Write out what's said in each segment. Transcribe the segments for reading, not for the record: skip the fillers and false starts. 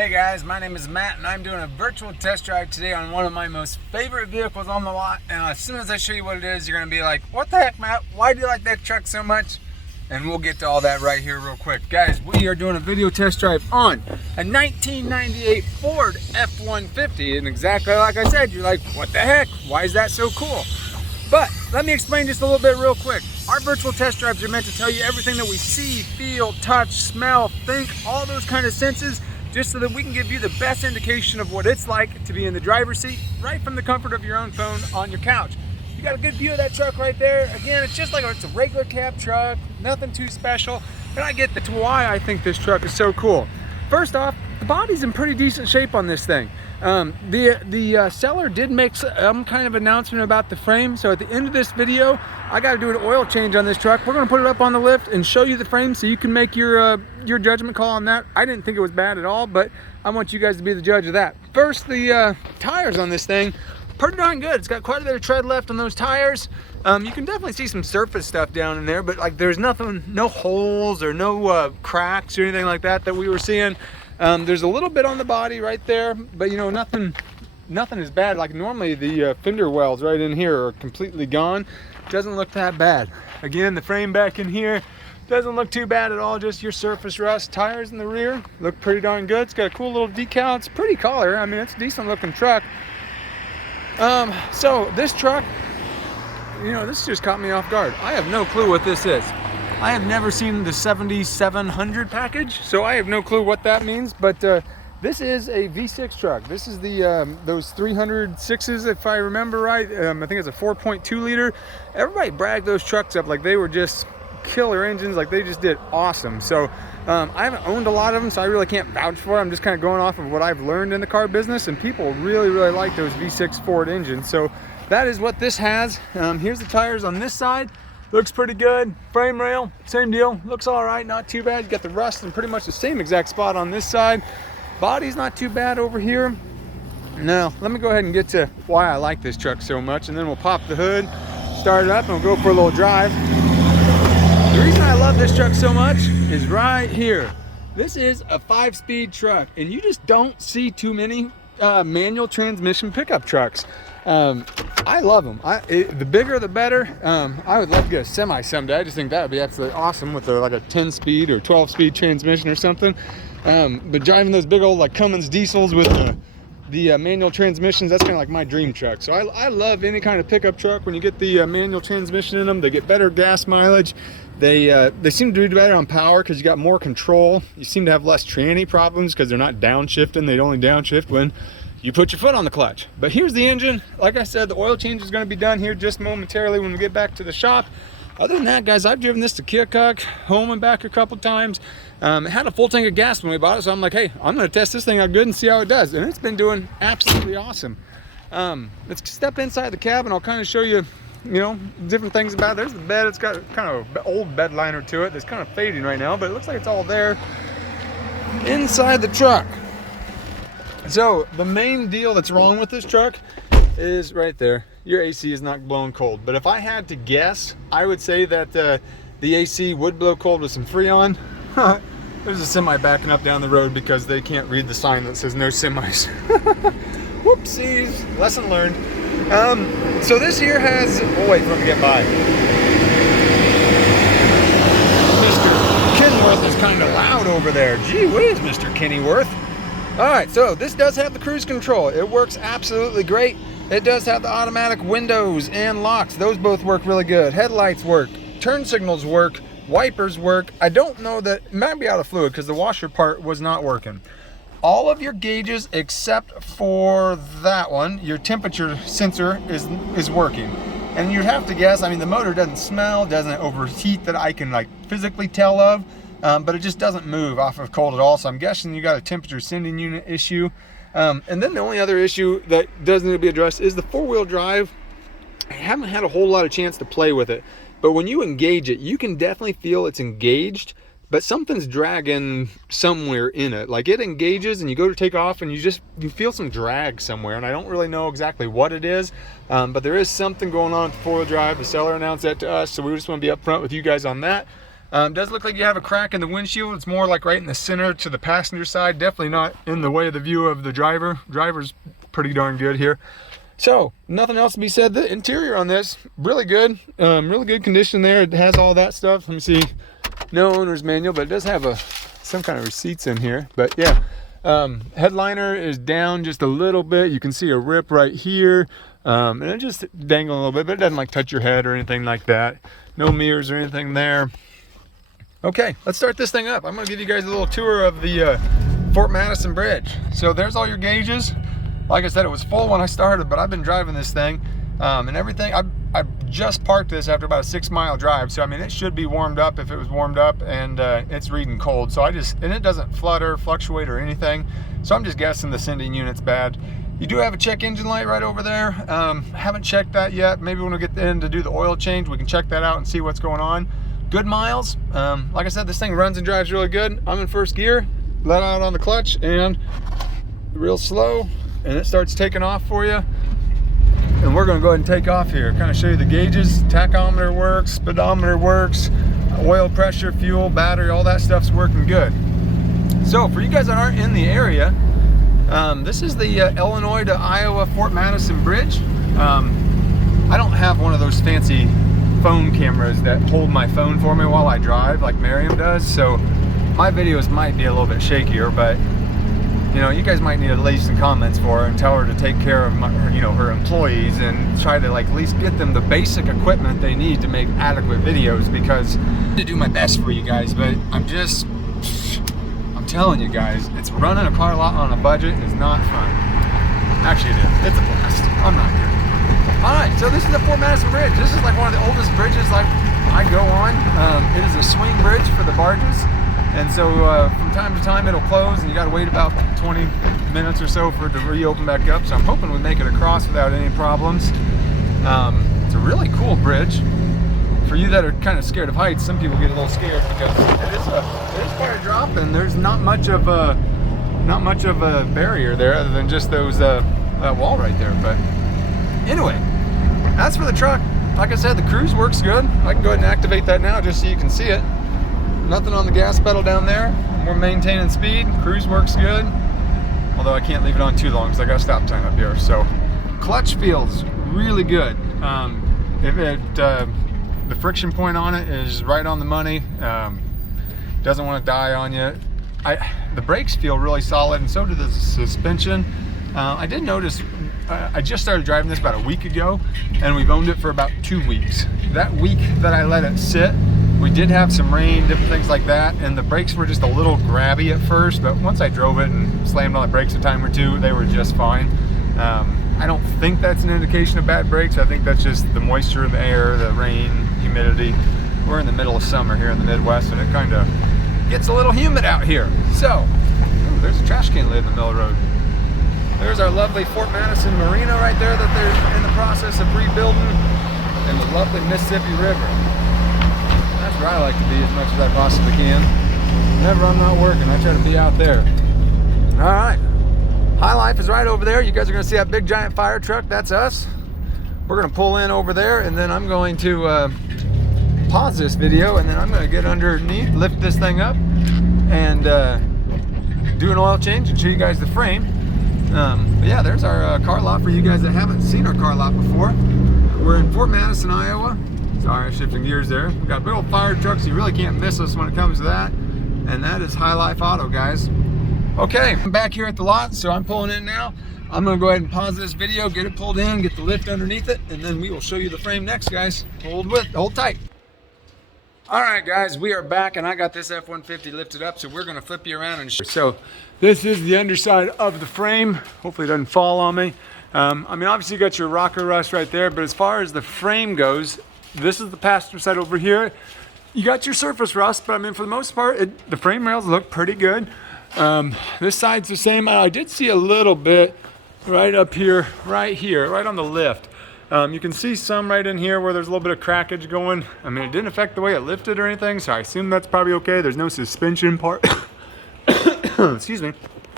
Hey guys, my name is Matt and I'm doing a virtual test drive today on one of my most favorite vehicles on the lot. And as soon as I show you what it is, you're going to be like, what the heck, Matt? Why do you like that truck so much? And we'll get to all that right here real quick. Guys, we are doing a video test drive on a 1998 Ford F150. And exactly like I said, you're like, what the heck? Why is that so cool? But let me explain just a little bit real quick. Our virtual test drives are meant to tell you everything that we see, feel, touch, smell, think, all those kind of senses, just so that we can give you the best indication of what it's like to be in the driver's seat right from the comfort of your own phone on your couch. You got a good view of that truck right there. Again, it's just like it's a regular cab truck, nothing too special. And I get to why I think this truck is so cool. First off, the body's in pretty decent shape on this thing. The seller did make some kind of announcement about the frame, so at the end of this video I got to do an oil change on this truck. We're going to put it up on the lift and show you the frame so you can make your judgment call on that. I didn't think it was bad at all, but I want you guys to be the judge of that. First, the tires on this thing, pretty darn good. It's got quite a bit of tread left on those tires. You can definitely see some surface stuff down in there, but like there's nothing, no holes or no cracks or anything like that we were seeing. There's a little bit on the body right there, but you know, nothing is bad. Like normally the fender wells right in here are completely gone. Doesn't look that bad. Again, the frame back in here doesn't look too bad at all, just your surface rust. Tires in the rear look pretty darn good. It's got a cool little decal. It's pretty color. I mean, it's a decent looking truck. So this truck, you know, this just caught me off guard. I have no clue what this is. I have never seen the 7700 package, so I have no clue what that means, but this is a V6 truck. This is the those 306s, if I remember right. I think it's a 4.2 liter. Everybody bragged those trucks up like they were just killer engines, like they just did awesome. So I haven't owned a lot of them, so I really can't vouch for it. I'm just kind of going off of what I've learned in the car business, and people really like those V6 Ford engines. So that is what this has. Here's the tires on this side. Looks pretty good. Frame rail, same deal. Looks all right, not too bad. You got the rust in pretty much the same exact spot on this side. Body's not too bad over here. Now, let me go ahead and get to why I like this truck so much, and then we'll pop the hood, start it up, and we'll go for a little drive. The reason I love this truck so much is right here. This is a 5-speed truck, and you just don't see too many manual transmission pickup trucks. I love them. The bigger the better. I would love to get a semi someday. I just think that would be absolutely awesome with like a 10-speed or 12-speed transmission or something. But driving those big old like Cummins diesels with the manual transmissions, that's kind of like my dream truck. So I love any kind of pickup truck when you get the manual transmission in them. They get better gas mileage. They seem to do better on power because you got more control. You seem to have less tranny problems because they're not downshifting. They only downshift when you put your foot on the clutch. But here's the engine. Like I said, the oil change is going to be done here just momentarily when we get back to the shop. Other than that, guys, I've driven this to Keokuk, home and back a couple times. It had a full tank of gas when we bought it, so I'm like, hey, I'm going to test this thing out good and see how it does. And it's been doing absolutely awesome. Let's step inside the cab and I'll kind of show you, you know, different things about it. There's the bed. It's got kind of an old bed liner to it that's kind of fading right now, but it looks like it's all there inside the truck. So the main deal that's wrong with this truck is right there. Your AC is not blowing cold. But if I had to guess, I would say that the AC would blow cold with some Freon. There's a semi backing up down the road because they can't read the sign that says no semis. Whoopsies, lesson learned. So this here has, oh wait for him to get by. Mr. Kenworth is kind of loud over there. Gee whiz, Mr. Kennyworth. All right, so this does have the cruise control. It works absolutely great. It does have the automatic windows and locks. Those both work really good. Headlights work, turn signals work, wipers work. I don't know that, it might be out of fluid because the washer part was not working. All of your gauges except for that one, your temperature sensor is working. And you'd have to guess, I mean, the motor doesn't smell, doesn't overheat that I can like physically tell of. But it just doesn't move off of cold at all. So I'm guessing you got a temperature sending unit issue. And then the only other issue that does need to be addressed is the 4-wheel drive. I haven't had a whole lot of chance to play with it, but when you engage it, you can definitely feel it's engaged, but something's dragging somewhere in it. Like it engages and you go to take off and you feel some drag somewhere, and I don't really know exactly what it is, but there is something going on with the 4-wheel drive. The seller announced that to us, so we just want to be upfront with you guys on that. Does look like you have a crack in the windshield. It's more like right in the center to the passenger side. Definitely not in the way of the view of the driver. Driver's pretty darn good here. So nothing else to be said. The interior on this, really good. Really good condition there. It has all that stuff. Let me see. No owner's manual, but it does have some kind of receipts in here. But yeah, headliner is down just a little bit. You can see a rip right here. And it just dangling a little bit, but it doesn't like touch your head or anything like that. No mirrors or anything there. Okay, let's start this thing up. I'm gonna give you guys a little tour of the Fort Madison Bridge. So there's all your gauges. Like I said, it was full when I started, but I've been driving this thing and everything. I just parked this after about a 6-mile drive. So I mean, it should be warmed up if it was warmed up, and it's reading cold. So and it doesn't flutter, fluctuate or anything. So I'm just guessing the sending unit's bad. You do have a check engine light right over there. Haven't checked that yet. Maybe when we get in to do the oil change, we can check that out and see what's going on. Good miles. Like I said, this thing runs and drives really good. I'm in first gear, let out on the clutch, and real slow, and it starts taking off for you. And we're gonna go ahead and take off here. Kind of show you the gauges. Tachometer works, speedometer works, oil pressure, fuel, battery, all that stuff's working good. So for you guys that aren't in the area, this is the Illinois to Iowa Fort Madison Bridge. I don't have one of those fancy phone cameras that hold my phone for me while I drive like Miriam does, so my videos might be a little bit shakier, but you know, you guys might need to leave some comments for her and tell her to take care of her employees and try to like at least get them the basic equipment they need to make adequate videos, because I do my best for you guys, but I'm telling you guys, it's running a car lot on a budget is not fun. Actually, it is. It's a blast. I'm not kidding. All right, so this is the Fort Madison Bridge. This is like one of the oldest bridges like I go on. It is a swing bridge for the barges, and so from time to time it'll close, and you got to wait about 20 minutes or so for it to reopen back up. So I'm hoping we make it across without any problems. It's a really cool bridge. For you that are kind of scared of heights, some people get a little scared because it is quite a drop, and there's not much of a barrier there other than just those that wall right there. But anyway, that's for the truck. Like I said, the cruise works good. I can go ahead and activate that now just so you can see it. Nothing on the gas pedal down there. We're maintaining speed. Cruise works good. Although I can't leave it on too long because I got a stop time up here. So clutch feels really good. The friction point on it is right on the money. Doesn't want to die on you. The brakes feel really solid, and so do the suspension. I did notice, I just started driving this about a week ago, and we've owned it for about 2 weeks. That week that I let it sit, we did have some rain, different things like that, and the brakes were just a little grabby at first, but once I drove it and slammed on the brakes a time or two, they were just fine. I don't think that's an indication of bad brakes. I think that's just the moisture in the air, the rain, humidity. We're in the middle of summer here in the Midwest, and it kind of gets a little humid out here. So, ooh, there's a trash can lid in the middle of the road. There's our lovely Fort Madison Marina right there that they're in the process of rebuilding, and the lovely Mississippi River. That's where I like to be as much as I possibly can. Whenever I'm not working, I try to be out there. All right. High Life is right over there. You guys are going to see that big giant fire truck. That's us. We're going to pull in over there, and then I'm going to pause this video, and then I'm going to get underneath, lift this thing up, and do an oil change and show you guys the frame. But yeah, there's our car lot for you guys that haven't seen our car lot before. We're in Fort Madison, Iowa. Sorry, shifting gears there. We've got a big old fire truck, so you really can't miss us when it comes to that. And that is High Life Auto, guys. Okay, I'm back here at the lot, so I'm pulling in now. I'm gonna go ahead and pause this video, get it pulled in, get the lift underneath it, and then we will show you the frame next, guys. Hold tight. All right, guys, we are back, and I got this F150 lifted up, so we're gonna flip you around and show. So this is the underside of the frame. Hopefully it doesn't fall on me. I mean, obviously you got your rocker rust right there, but as far as the frame goes, this is the passenger side over here. You got your surface rust, but I mean, for the most part, the frame rails look pretty good. This side's the same. I did see a little bit right up here, right on the lift. You can see some right in here where there's a little bit of crackage going. I mean, it didn't affect the way it lifted or anything, so I assume that's probably okay. There's no suspension part. Excuse me.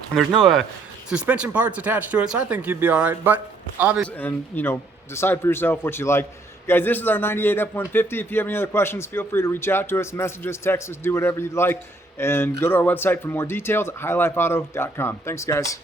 And there's no suspension parts attached to it, so I think you'd be all right. But obviously, and you know, decide for yourself what you like. Guys, this is our 98 F150. If you have any other questions, feel free to reach out to us, message us, text us, do whatever you'd like. And go to our website for more details at highlifeauto.com. Thanks, guys.